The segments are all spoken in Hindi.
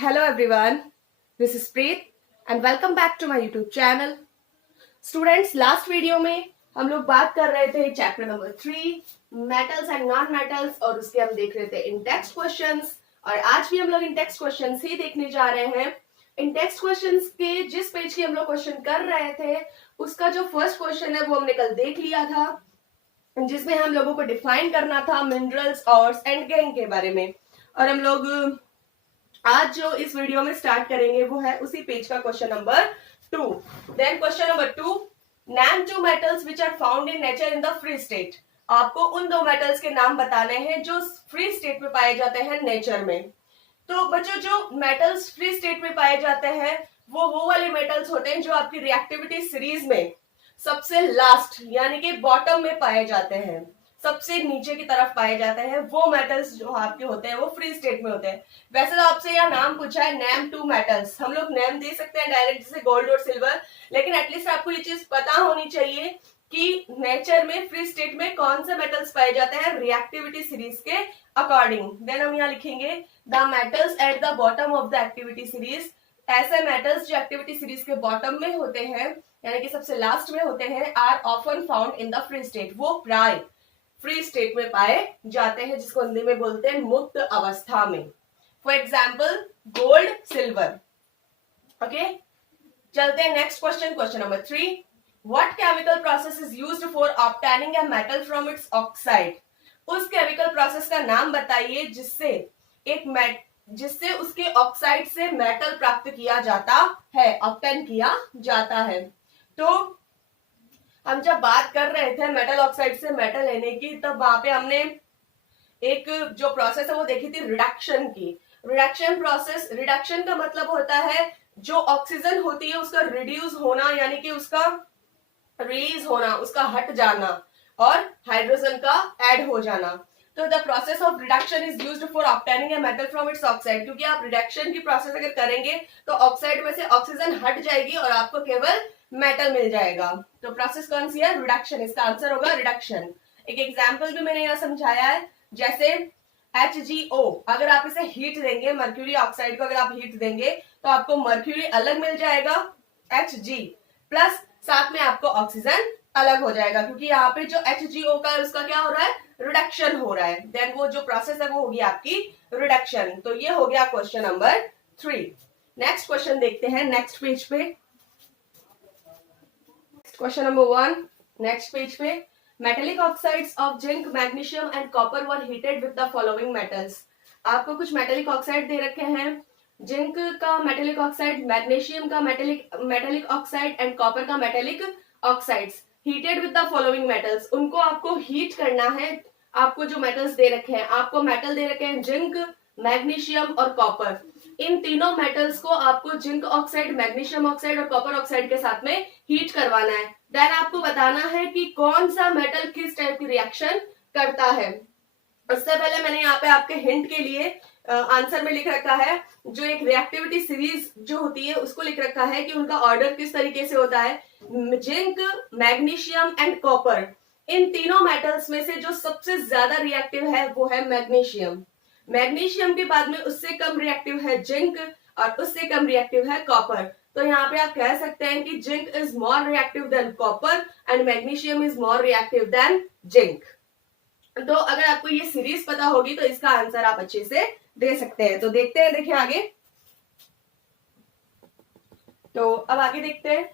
Hello everyone, this is Preet and welcome back to my YouTube channel. Students, last video में हम लोग बात कर रहे थे chapter number 3 metals and non metals और उसके हम देख रहे थे इन टेक्स्ट क्वेश्चंस और आज भी हम लोग इन टेक्स्ट क्वेश्चंस ही देखने जा रहे हैं। इन टेक्स्ट क्वेश्चंस के जिस पेज की हम लोग क्वेश्चन कर रहे थे उसका जो फर्स्ट क्वेश्चन है वो हमने कल देख लिया था, जिसमें हम लोगों को डिफाइन करना था मिनरल्स और एंड गैंग के बारे में। और हम लोग आज जो इस वीडियो में स्टार्ट करेंगे वो है उसी पेज का question number 2। Then question number 2, name 2 metals which are found in nature in the free state. आपको उन 2 मेटल्स के नाम बताने हैं जो फ्री स्टेट में पाए जाते हैं नेचर में। तो बच्चों, जो मेटल्स फ्री स्टेट में पाए जाते हैं वो वाले मेटल्स होते हैं जो आपकी रिएक्टिविटी सीरीज में सबसे लास्ट यानी कि बॉटम में पाए जाते हैं, सबसे नीचे की तरफ पाए जाते हैं। वो मेटल्स जो आपके होते हैं वो फ्री स्टेट में होते हैं। वैसे तो आपसे यह नाम पूछा है नेम 2 मेटल्स, हम लोग नेम दे सकते हैं डायरेक्ट जैसे गोल्ड और सिल्वर, लेकिन एटलीस्ट आपको ये चीज पता होनी चाहिए कि नेचर में फ्री स्टेट में कौन से मेटल्स पाए जाते हैं रिएक्टिविटी सीरीज के अकॉर्डिंग। देन हम यहाँ लिखेंगे the metals at the bottom of the activity series. ऐसे मेटल्स जो एक्टिविटी सीरीज के बॉटम में होते हैं यानी कि सबसे लास्ट में होते हैं are often found in the free state. वो प्राय फ्री स्टेट में पाए जाते हैं, जिसको हिंदी में बोलते हैं मुक्त अवस्था में। For example gold, silver. Okay, चलते हैं next question, question number 3। What chemical process is used for obtaining a metal from its oxide. उस केमिकल प्रोसेस का नाम बताइए जिससे उसके ऑक्साइड से मेटल प्राप्त किया जाता है, ऑब्टेन किया जाता है। तो हम जब बात कर रहे थे मेटल ऑक्साइड से मेटल लेने की, तब वहां पे हमने एक जो प्रोसेस है वो देखी थी रिडक्शन की। रिडक्शन प्रोसेस, रिडक्शन का मतलब होता है जो ऑक्सीजन होती है उसका रिड्यूस होना यानी कि उसका रिलीज होना, उसका हट जाना, और हाइड्रोजन का ऐड हो जाना। तो the process of reduction is used for obtaining a metal from its oxide. क्योंकि आप रिडक्शन की प्रोसेस अगर करेंगे तो ऑक्साइड में से ऑक्सीजन हट जाएगी और आपको केवल मेटल मिल जाएगा। तो प्रोसेस कौन सी है? रिडक्शन। इसका आंसर होगा रिडक्शन। एक एग्जांपल भी मैंने यहाँ समझाया है, जैसे HgO, अगर आप इसे हीट देंगे, मर्क्यूरी ऑक्साइड को अगर आप हीट देंगे तो आपको मर्क्यूरी अलग मिल जाएगा Hg, प्लस साथ में आपको ऑक्सीजन अलग हो जाएगा, क्योंकि यहाँ पे जो HgO का है उसका क्या हो रहा है? रिडक्शन हो रहा है। देन वो जो प्रोसेस है वो होगी आपकी रिडक्शन। तो ये हो गया क्वेश्चन नंबर 3। नेक्स्ट क्वेश्चन देखते हैं नेक्स्ट पेज पे। क्वेश्चन नंबर 1, नेक्स्ट पेज पे, metallic oxides of zinc, magnesium and copper were heated with the following metals. आपको कुछ मेटेलिक ऑक्साइड दे रखे हैं, जिंक का मेटेलिक ऑक्साइड, मैग्नीशियम का मेटेलिक ऑक्साइड एंड कॉपर का metallic oxides heated with the following metals. उनको आपको हीट करना है। आपको जो मेटल्स दे रखे हैं, आपको मेटल दे रखे हैं जिंक, मैग्नीशियम और कॉपर। इन तीनों मेटल्स को आपको जिंक ऑक्साइड, मैग्नीशियम ऑक्साइड और कॉपर ऑक्साइड के साथ में हीट करवाना है। देन आपको बताना है कि कौन सा मेटल किस टाइप की रिएक्शन करता है। उससे पहले मैंने यहाँ पे आपके हिंट के लिए आंसर में लिख रखा है, जो एक रिएक्टिविटी सीरीज जो होती है उसको लिख रखा है कि उनका ऑर्डर किस तरीके से होता है। जिंक, मैग्नीशियम एंड कॉपर, इन तीनों मेटल्स में से जो सबसे ज्यादा रिएक्टिव है वो है मैग्नीशियम। मैग्नीशियम के बाद में उससे कम रिएक्टिव है जिंक और उससे कम रिएक्टिव है कॉपर। तो यहाँ पे आप कह सकते हैं कि zinc is more reactive than copper and magnesium is more reactive then zinc. तो अगर आपको ये सीरीज पता होगी तो इसका आंसर आप अच्छे से दे सकते हैं। तो देखते हैं, देखिए आगे। तो अब आगे देखते हैं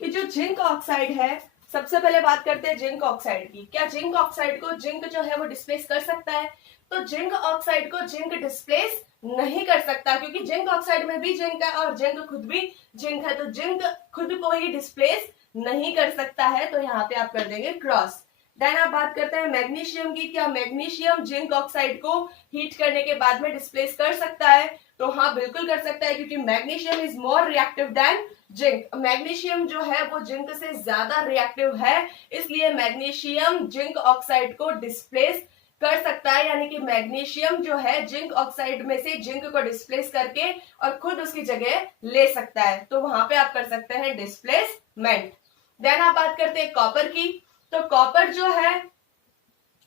कि जो जिंक ऑक्साइड है, सबसे पहले बात करते हैं जिंक ऑक्साइड की। क्या जिंक ऑक्साइड को जिंक जो है वो डिस्प्लेस कर सकता है? तो जिंक ऑक्साइड को जिंक डिस्प्लेस नहीं कर सकता, क्योंकि जिंक ऑक्साइड में भी जिंक है और जिंक खुद भी जिंक है, तो जिंक खुद को ही डिस्प्लेस नहीं कर सकता है। तो यहाँ पे आप कर देंगे क्रॉस। देन आप बात करते हैं मैग्नीशियम की। क्या मैग्नीशियम जिंक ऑक्साइड को हीट करने के बाद में डिस्प्लेस कर सकता है? तो हाँ, बिल्कुल कर सकता है, क्योंकि magnesium is more reactive then zinc. Magnesium जो है वो जिंक से ज्यादा रिएक्टिव है, इसलिए मैग्नीशियम जिंक ऑक्साइड को डिस्प्लेस कर सकता है। यानी कि मैग्नीशियम जो है जिंक ऑक्साइड में से जिंक को डिस्प्लेस करके और खुद उसकी जगह ले सकता है। तो वहां पे आप कर सकते हैं डिस्प्लेसमेंट। देन आप बात करते हैं कॉपर की। तो कॉपर जो है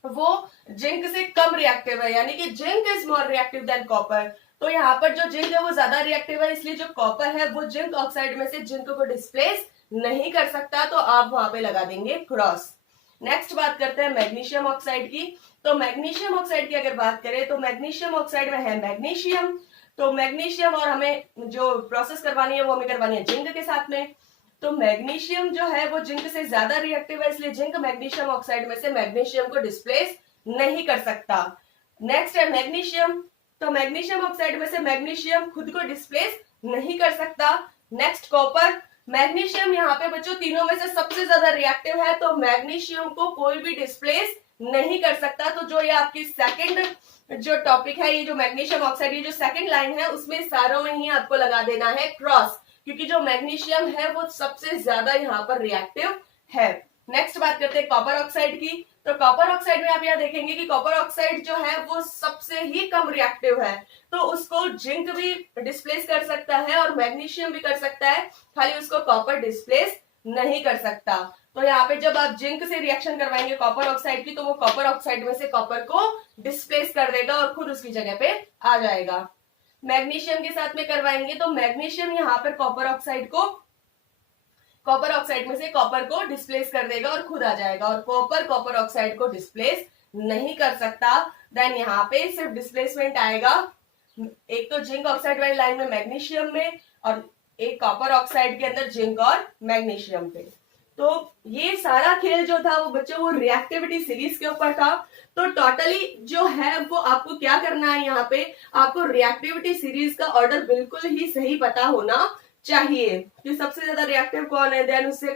वो जिंक से कम रिएक्टिव है, यानी कि zinc is more reactive than copper. तो यहाँ पर जो जिंक है वो ज्यादा रिएक्टिव है, इसलिए जो कॉपर है वो जिंक ऑक्साइड में से जिंक को डिस्प्लेस नहीं कर सकता, तो आप वहां पे लगा देंगे क्रॉस। नेक्स्ट बात करते हैं मैग्नीशियम ऑक्साइड की। तो मैग्नीशियम ऑक्साइड की अगर बात करें तो मैग्नीशियम ऑक्साइड में है मैग्नीशियम, तो मैग्नीशियम और हमें जो प्रोसेस करवानी है वो हमें करवानी है जिंक के साथ में। तो मैग्नीशियम जो है वो जिंक से ज्यादा रिएक्टिव है, इसलिए जिंक मैग्नीशियम ऑक्साइड में से मैग्नीशियम को डिस्प्लेस नहीं कर सकता। नेक्स्ट है मैग्नीशियम, तो मैग्नीशियम ऑक्साइड में से मैग्नीशियम खुद को डिस्प्लेस नहीं कर सकता। नेक्स्ट कॉपर, मैग्नीशियम यहाँ पे बच्चों तीनों में से सबसे ज्यादा रिएक्टिव है, तो मैग्नीशियम को कोई भी डिस्प्लेस नहीं कर सकता। तो जो ये आपकी सेकंड जो टॉपिक है, ये जो मैग्नीशियम ऑक्साइड, ये जो सेकंड लाइन है उसमें सारों में ही आपको लगा देना है क्रॉस, क्योंकि जो मैग्नीशियम है वो सबसे ज्यादा यहाँ पर रिएक्टिव है। नेक्स्ट बात करते हैं कॉपर ऑक्साइड की। तो कॉपर ऑक्साइड में आप यहाँ देखेंगे कि कॉपर ऑक्साइड जो है वो सबसे ही कम रिएक्टिव है, तो उसको जिंक भी डिस्प्लेस कर सकता है और मैग्नीशियम भी कर सकता है, खाली उसको कॉपर डिस्प्लेस नहीं कर सकता। तो यहाँ पे जब आप जिंक से रिएक्शन करवाएंगे कॉपर ऑक्साइड की, तो वो कॉपर ऑक्साइड में से कॉपर को डिस्प्लेस कर देगा और खुद उसकी जगह पे आ जाएगा। मैग्नीशियम के साथ में करवाएंगे तो मैग्नीशियम यहाँ पर कॉपर ऑक्साइड में से कॉपर को डिस्प्लेस कर देगा और खुद आ जाएगा, और कॉपर ऑक्साइड को डिस्प्लेस नहीं कर सकता। देन यहाँ पे सिर्फ डिस्प्लेसमेंट आएगा एक तो जिंक ऑक्साइड वाली लाइन में मैग्नीशियम में, और एक कॉपर ऑक्साइड के अंदर जिंक और मैग्नीशियम पे। तो ये सारा खेल जो था वो बच्चों वो रिएक्टिविटी सीरीज के ऊपर था। तो टोटली जो है वो आपको क्या करना है, यहाँ पे आपको रिएक्टिविटी सीरीज का ऑर्डर बिल्कुल ही सही पता होना चाहिए कि सबसे ज्यादा रिएक्टिव कौन है, देन उससे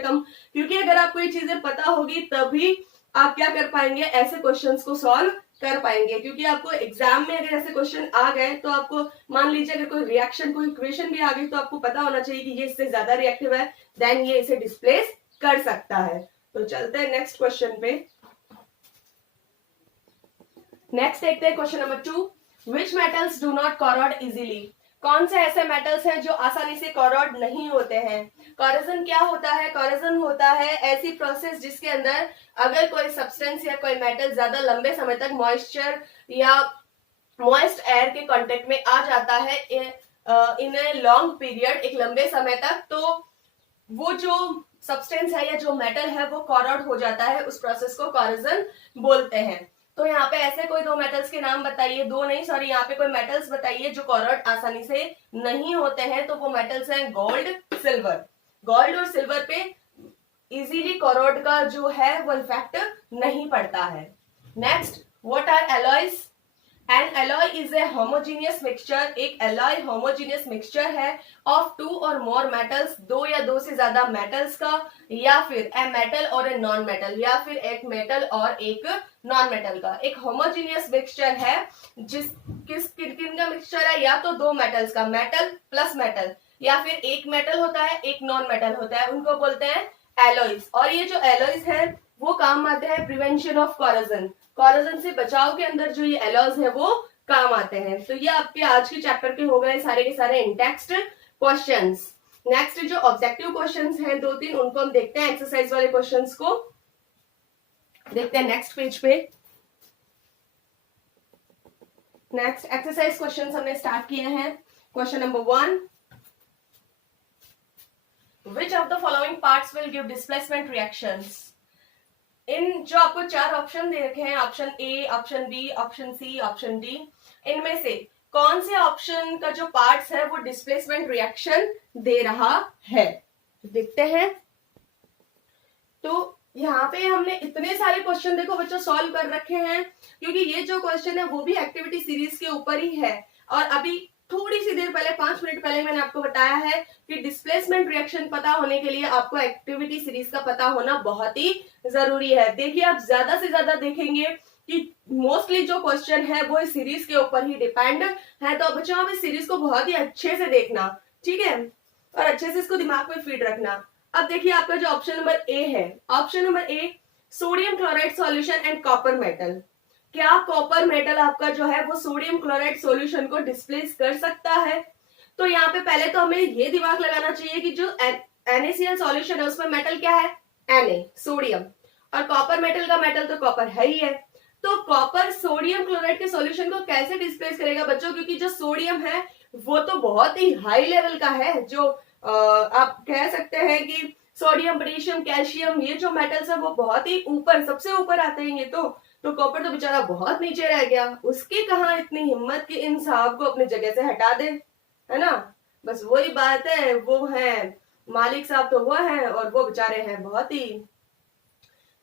कम, क्योंकि अगर आपको ये चीजें पता होगी तभी आप क्या कर पाएंगे, ऐसे क्वेश्चंस को सॉल्व कर पाएंगे। क्योंकि आपको एग्जाम में अगर ऐसे क्वेश्चन आ गए तो आपको मान लीजिए अगर कोई रिएक्शन कोई इक्वेशन भी आ गई तो आपको पता होना चाहिए कि ये इससे ज्यादा रिएक्टिव है, देन ये इसे डिस्प्लेस कर सकता है। तो चलते हैं नेक्स्ट क्वेश्चन पे। नेक्स्ट देखते हैं question number 2, which metals do not corrode easily. कौन से ऐसे मेटल्स हैं जो आसानी से कॉरोड नहीं होते हैं। कॉरोजन क्या होता है, कॉरोजन होता है ऐसी प्रोसेस जिसके अंदर अगर कोई सब्सटेंस या कोई मेटल ज्यादा लंबे समय तक मॉइस्चर या मॉइस्ट एयर के कांटेक्ट में आ जाता है इन ए लॉन्ग पीरियड, एक लंबे समय तक, तो वो जो सब्सटेंस है या जो मेटल है वो कॉरोड हो जाता है, उस प्रोसेस को कॉरोजन बोलते हैं। तो यहाँ पे ऐसे कोई दो मेटल्स के नाम बताइए, दो नहीं सॉरी, यहाँ पे कोई मेटल्स बताइए जो कॉरोड आसानी से नहीं होते हैं। तो वो मेटल्स हैं गोल्ड, सिल्वर। गोल्ड और सिल्वर पे इजीली कॉरोड का जो है वो इफेक्ट नहीं पड़ता है। Next, what are alloys. An alloy is a homogeneous mixture, एक एलॉय होमोजीनियस मिक्सचर है ऑफ टू और मोर मेटल्स, दो या दो से ज्यादा मेटल्स का, या फिर ए मेटल और ए नॉन मेटल, या फिर एक मेटल और एक नॉन मेटल का। एक होमोजीनियस मिक्सचर है किन का मिक्सचर है, या तो दो मेटल्स का, मेटल प्लस मेटल, या फिर एक मेटल होता है एक नॉन मेटल होता है, उनको बोलते हैं एलॉयज। और ये जो एलॉयज है वो काम आते हैं प्रिवेंशन ऑफ कॉरोजन, कॉरोजन से बचाव के अंदर जो ये एलॉयज है वो काम आते हैं। तो ये आपके आज के चैप्टर के हो गए सारे के सारे इंटेक्स्ट क्वेश्चंस। नेक्स्ट जो ऑब्जेक्टिव क्वेश्चंस हैं दो तीन, उनको हम देखते हैं, एक्सरसाइज वाले क्वेश्चंस को देखते हैं नेक्स्ट पेज पे। नेक्स्ट एक्सरसाइज क्वेश्चंस हमने स्टार्ट किए हैं। Question number 1, which of the following parts will give displacement reactions. इन जो आपको चार ऑप्शन दे रखे हैं, option A, option B, option C, option D, इनमें से कौन से ऑप्शन का जो पार्ट्स है वो डिस्प्लेसमेंट रिएक्शन दे रहा है, देखते हैं। तो यहाँ पे हमने इतने सारे क्वेश्चन देखो बच्चों सॉल्व कर रखे हैं, क्योंकि ये जो क्वेश्चन है वो भी एक्टिविटी सीरीज के ऊपर ही है। और अभी थोड़ी सी देर पहले 5 मिनट पहले मैंने आपको बताया है कि डिस्प्लेसमेंट रिएक्शन पता होने के लिए आपको एक्टिविटी सीरीज का पता होना बहुत ही जरूरी है। देखिए आप ज्यादा से ज्यादा देखेंगे कि मोस्टली जो क्वेश्चन है वो इस सीरीज के ऊपर ही डिपेंड है। तो बच्चों आप इस सीरीज को बहुत ही अच्छे से देखना, ठीक है, और अच्छे से इसको दिमाग में फीड रखना। अब देखिए आपका जो ऑप्शन नंबर ए है, option number A, sodium chloride solution and copper metal. क्या कॉपर मेटल आपका जो है वो सोडियम क्लोराइड सॉल्यूशन को डिस्प्लेस कर सकता है। तो यहाँ पे पहले तो हमें ये दिमाग लगाना चाहिए कि जो NaCl सॉल्यूशन है उसमें मेटल क्या है, Na, सोडियम, और कॉपर मेटल का मेटल तो कॉपर है ही है। तो कॉपर सोडियम क्लोराइड के सॉल्यूशन को कैसे डिस्प्लेस करेगा बच्चों, क्योंकि जो सोडियम है वो तो बहुत ही हाई लेवल का है, जो आप कह सकते हैं कि सोडियम, पोटेशियम, कैल्शियम, ये जो मेटल्स है वो बहुत ही ऊपर, सबसे ऊपर आते हैं ये तो कॉपर तो बेचारा बहुत नीचे रह गया। उसकी कहाँ इतनी हिम्मत कि इन साहब को अपनी जगह से हटा दे, है ना। बस वही बात है, वो है मालिक साहब तो वो है और वो बेचारे हैं बहुत ही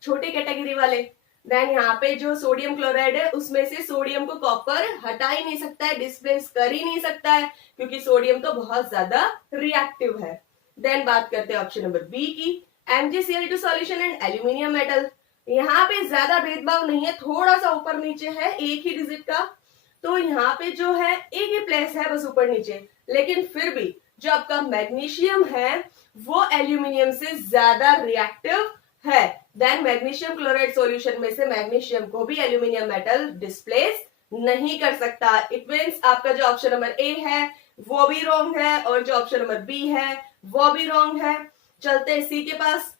छोटी कैटेगरी वाले। देन यहाँ पे जो सोडियम क्लोराइड है उसमें से सोडियम को कॉपर हटा ही नहीं सकता है, डिस्प्लेस कर ही नहीं सकता है, क्योंकि सोडियम तो बहुत ज्यादा रिएक्टिव है। देन बात करते हैं ऑप्शन नंबर बी की, MgCl2 solution and aluminium metal. यहाँ पे ज्यादा भेदभाव नहीं है, थोड़ा सा ऊपर नीचे है, एक ही डिजिट का, तो यहाँ पे जो है एक ही प्लेस है बस ऊपर नीचे, लेकिन फिर भी जो आपका मैग्नीशियम है वो एल्यूमिनियम से ज्यादा रिएक्टिव है। देन मैग्नीशियम क्लोराइड सॉल्यूशन में से मैग्नीशियम को भी एल्यूमिनियम मेटल डिस्प्लेस नहीं कर सकता। इट मींस आपका जो ऑप्शन नंबर ए है वो भी रॉन्ग है और जो ऑप्शन नंबर बी है वो भी रॉन्ग है। चलते हैं सी के पास,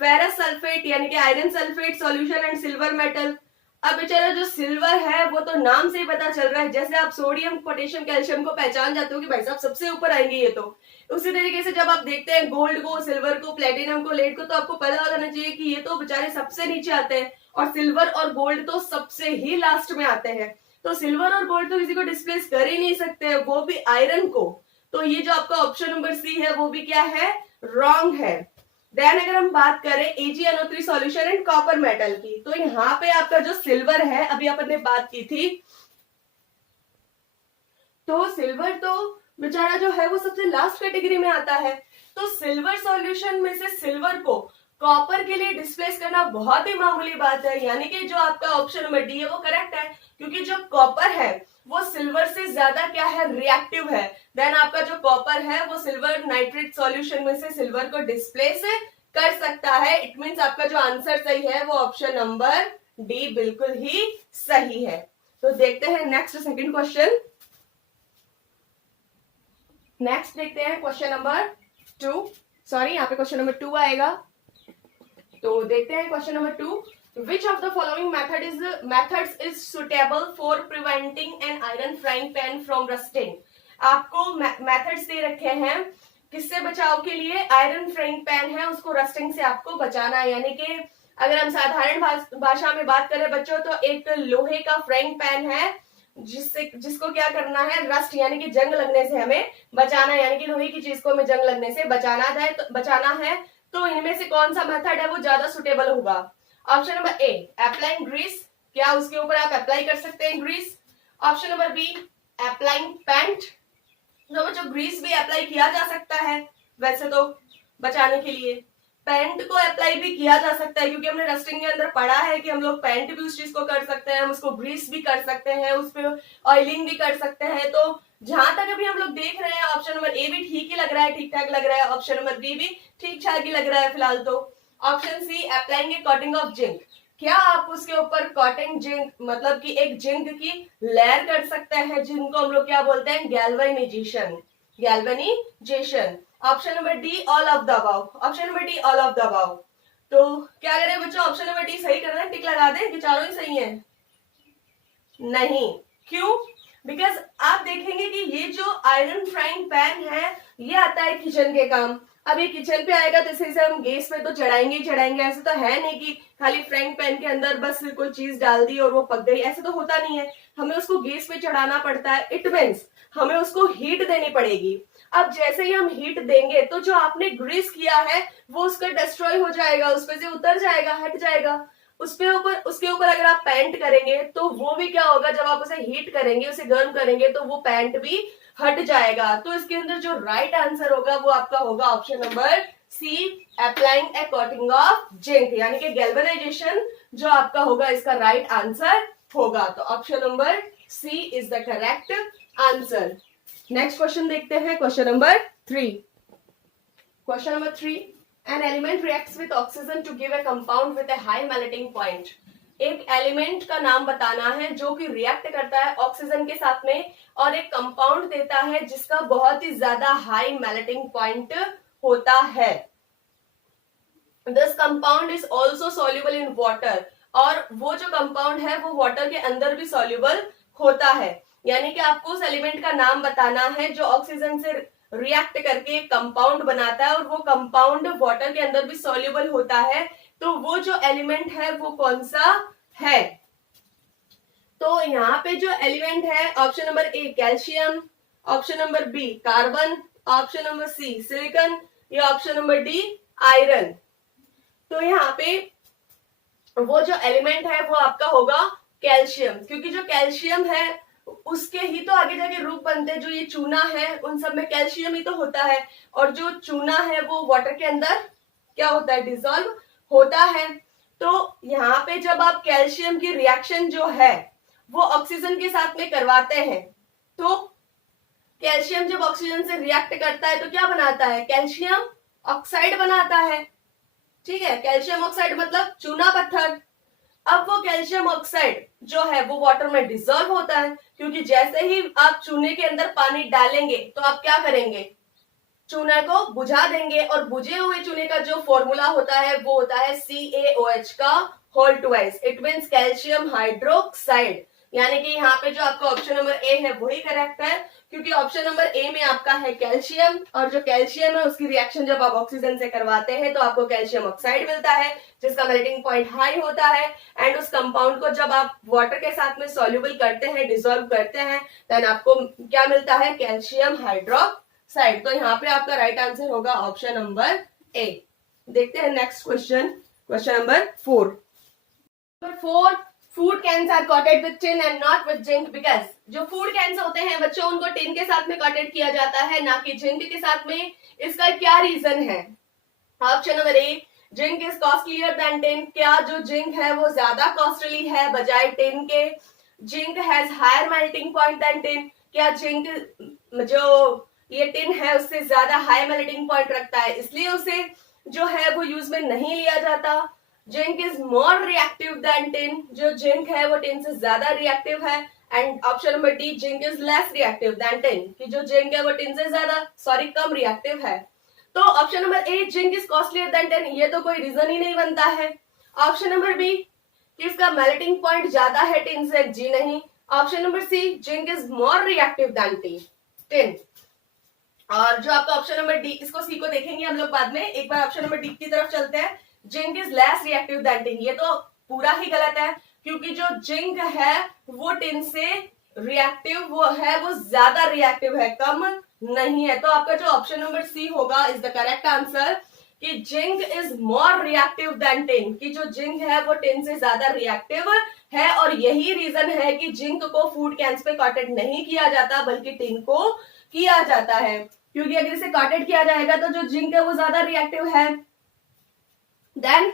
फेरस सल्फेट यानी कि iron sulphate solution and silver metal. अब बेचारा जो सिल्वर है वो तो नाम से ही पता चल रहा है, जैसे आप सोडियम, पोटेशियम, कैल्शियम को पहचान जाते हो कि भाई साहब सबसे ऊपर आएंगे ये, तो उसी तरीके से जब आप देखते हैं गोल्ड को, सिल्वर को, प्लेटिनम को, लेड को, तो आपको पता होना चाहिए कि ये तो बेचारे सबसे नीचे आते हैं और सिल्वर और गोल्ड तो सबसे ही लास्ट में आते हैं। तो सिल्वर और गोल्ड तो किसी को डिस्प्लेस कर ही नहीं सकते, वो भी आयरन को। तो ये जो आपका ऑप्शन नंबर सी है वो भी क्या है, रॉन्ग है। देन अगर हम बात करें AgNO3 solution and copper metal की, तो यहाँ पे आपका जो सिल्वर है, अभी अपन ने बात की थी, तो सिल्वर तो बेचारा जो है वो सबसे लास्ट कैटेगरी में आता है। तो सिल्वर सॉल्यूशन में से सिल्वर को कॉपर के लिए डिस्प्लेस करना बहुत ही मामूली बात है, यानी कि जो आपका ऑप्शन नंबर डी है वो करेक्ट है, क्योंकि जो कॉपर है वो सिल्वर से ज्यादा क्या है, रिएक्टिव है। देन आपका जो कॉपर है वो सिल्वर नाइट्रेट सॉल्यूशन में से सिल्वर को डिस्प्लेस कर सकता है। इट मींस आपका जो आंसर सही है वो ऑप्शन नंबर डी बिल्कुल ही सही है। तो देखते हैं नेक्स्ट सेकंड क्वेश्चन। नेक्स्ट देखते हैं क्वेश्चन नंबर 2, सॉरी यहाँ पे क्वेश्चन नंबर 2 आएगा। तो देखते हैं question number 2, Which of the following methods is suitable for preventing an iron frying pan from rusting? आपको मेथड्स दे रखे हैं किससे बचाव के लिए, आयरन फ्राइंग पैन है उसको रस्टिंग से आपको बचाना है। यानी कि अगर हम साधारण भाषा में बात करें बच्चों, तो एक लोहे का फ्राइंग पैन है जिसको क्या करना है, रस्ट यानी कि जंग लगने से हमें बचाना है, यानी कि लोहे की चीज को हमें जंग लगने से बचाना है। तो इनमें से कौन सा मेथड है वो ज्यादा सुटेबल होगा। Option number A, applying grease, क्या उसके ऊपर आप अप्लाई कर सकते हैं grease. Option number B, applying paint, तो बच्चों ग्रीस भी अप्लाई किया जा सकता है वैसे तो बचाने के लिए, पेंट को अप्लाई भी किया जा सकता है, क्योंकि हमने रस्टिंग के अंदर पढ़ा है कि हम लोग पेंट भी उस चीज को कर सकते हैं, हम उसको ग्रीस भी कर सकते हैं, उस पर ऑयलिंग भी कर सकते हैं। तो जहां तक अभी हम लोग देख रहे हैं ऑप्शन नंबर ए भी ठीक ही लग रहा है, ठीक ठाक लग रहा है, ऑप्शन नंबर बी भी ठीक ठाक ही लग रहा है फिलहाल। तो option C, applying a coating of zinc, क्या आप उसके ऊपर कॉटिंग जिंक मतलब कि एक जिंक की लेयर कर सकते हैं, जिनको हम लोग क्या बोलते हैं, galvanisation. Option number D, all of the above. Option number D, all of the above. तो क्या करें बच्चों, ऑप्शन नंबर डी सही करना है, टिक लगा दें कि चारों ही सही है। नहीं, क्यों, बिकॉज आप देखेंगे कि ये जो आयरन फ्राइंग पैन है ये आता है किचन के काम। अब ये किचन पे आएगा तो इसे हम गैस पे तो चढ़ाएंगे ही चढ़ाएंगे, ऐसा तो है नहीं कि खाली फ्राइंग पैन के अंदर बस कोई चीज डाल दी और वो पक गई, ऐसा तो होता नहीं है, हमें उसको गैस पे चढ़ाना पड़ता है। इट मीन्स हमें उसको हीट देनी पड़ेगी। अब जैसे ही हम हीट देंगे तो जो आपने ग्रीस किया है वो उसका डिस्ट्रॉय हो जाएगा, उस पे से उतर जाएगा, हट जाएगा। उसके ऊपर अगर आप पेंट करेंगे तो वो भी क्या होगा, जब आप उसे हीट करेंगे, उसे गर्म करेंगे, तो वो पेंट भी हट जाएगा। तो इसके अंदर जो राइट आंसर होगा वो आपका होगा option number C, applying a coating of zinc, यानी कि गैल्वेनाइजेशन जो आपका होगा इसका राइट आंसर होगा। तो option number C is the correct answer. Next question देखते हैं, question number 3। Question number 3, an element reacts with oxygen to give a compound with a high melting point. एक एलिमेंट का नाम बताना है जो कि रिएक्ट करता है ऑक्सीजन के साथ में और एक कंपाउंड देता है जिसका बहुत ही ज्यादा हाई मेल्टिंग पॉइंट होता है। This compound is also soluble in water. और वो जो कंपाउंड है वो वाटर के अंदर भी सॉल्युबल होता है। यानी कि आपको उस एलिमेंट का नाम बताना है जो ऑक्सीजन से रिएक्ट करके कंपाउंड बनाता है और वो कंपाउंड वाटर के अंदर भी सॉल्युबल होता है। तो वो जो एलिमेंट है वो कौन सा है? तो यहाँ पे जो एलिमेंट है option number A calcium, option number B carbon, option number C silicon या ऑप्शन नंबर डी आयरन। तो यहाँ पे वो जो एलिमेंट है वो आपका होगा कैल्शियम, क्योंकि जो कैल्शियम है उसके ही तो आगे जाके रूप बनते हैं। जो ये चूना है उन सब में कैल्शियम ही तो होता है, और जो चूना है वो वाटर के अंदर क्या होता है? डिसॉल्व होता है। तो यहाँ पे जब आप कैल्शियम की रिएक्शन जो है वो ऑक्सीजन के साथ में करवाते हैं, तो कैल्शियम जब ऑक्सीजन से रिएक्ट करता है तो क्या बनाता है? कैल्शियम ऑक्साइड बनाता है। ठीक है, कैल्शियम ऑक्साइड मतलब चूना पत्थर। अब वो कैल्शियम ऑक्साइड जो है वो वाटर में डिसॉल्व होता है, क्योंकि जैसे ही आप चूने के अंदर पानी डालेंगे तो आप क्या करेंगे? चूना को बुझा देंगे, और बुझे हुए चूने का जो फॉर्मूला होता है वो होता है CaOH का whole twice, it means calcium hydroxide. यानी कि यहाँ पे जो आपका ऑप्शन नंबर ए है वही करेक्ट है, क्योंकि ऑप्शन नंबर ए में आपका है कैल्शियम, और जो कैल्शियम है उसकी रिएक्शन जब आप ऑक्सीजन से करवाते हैं तो आपको कैल्शियम ऑक्साइड मिलता है, जिसका मेल्टिंग पॉइंट हाई होता है। एंड उस कंपाउंड को जब आप वाटर के साथ में सॉल्युबल करते हैं, डिसॉल्व करते हैं, देन आपको क्या मिलता है? Calcium hydroxide. तो यहाँ पे आपका राइट आंसर होगा ऑप्शन नंबर ए। देखते हैं next question, question number 4। Number 4, food cans are coated with tin and not with zinc because. जो फूड कैन्स होते हैं बच्चों उनको टिन के साथ में कोटेड किया जाता है, ना कि जिंक के साथ में। इसका क्या रीजन है? Option number A, zinc is costlier then tin. क्या जो जिंक है वो ज्यादा कॉस्टली है बजाय टिन के? Zinc has higher melting point than tin. क्या जिंक जो ये टिन है उससे ज्यादा हाई मेल्टिंग पॉइंट रखता है, इसलिए उसे जो है वो यूज में नहीं लिया जाता? Zinc is more reactive than tin. जो जिंक है वो टिन से ज्यादा रिएक्टिव है। And option number D, zinc is less reactive than tin, कि जो जिंक है वो टिन से ज्यादा कम रिएक्टिव है। तो option number A, zinc is costlier then tin, ये तो कोई रीजन ही नहीं बनता है। ऑप्शन नंबर बी, कि इसका मेल्टिंग पॉइंट ज्यादा है टिन से, जी नहीं। Option number C, zinc is more reactive than tin. और जो आपका ऑप्शन नंबर डी, इसको सी को देखेंगे हम लोग बाद में। एक बार ऑप्शन नंबर डी की तरफ चलते हैं, zinc is less reactive than tin. ये तो पूरा ही गलत है, क्योंकि जो जिंक है वो टिन से रिएक्टिव वो है, वो ज्यादा रिएक्टिव है, कम नहीं है। तो आपका जो ऑप्शन नंबर सी होगा इज द करेक्ट आंसर, कि zinc is more reactive than tin, कि जो जिंक है वो टिन से ज्यादा रिएक्टिव है। और यही रीजन है कि जिंक को फूड कैन्स पे कोटेड नहीं किया जाता बल्कि टिन को किया जाता है, क्योंकि अगर इसे कोटेड किया जाएगा तो जो जिंक है वो ज्यादा रिएक्टिव है, देन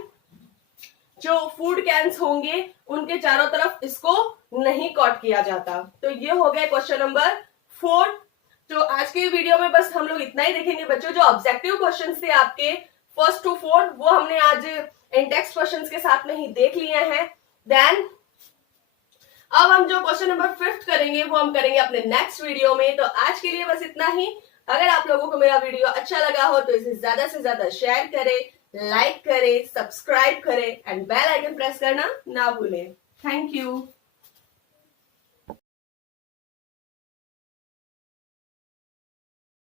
जो फूड कैन्स होंगे उनके चारों तरफ इसको नहीं कोट किया जाता। तो ये हो गया क्वेश्चन नंबर 4। तो आज के वीडियो में बस हम लोग इतना ही देखेंगे बच्चों। जो ऑब्जेक्टिव क्वेश्चन थे आपके 1st to 4 वो हमने आज इंडेक्स क्वेश्चन के साथ में ही देख लिए हैं। देन अब हम जो क्वेश्चन नंबर 5 करेंगे वो हम करेंगे अपने नेक्स्ट वीडियो में। तो आज के लिए बस इतना ही। अगर आप लोगों को मेरा वीडियो अच्छा लगा हो तो इसे ज्यादा से ज्यादा शेयर करें, लाइक करें, सब्सक्राइब करें एंड बेल आइकन प्रेस करना ना भूलें। Thank you.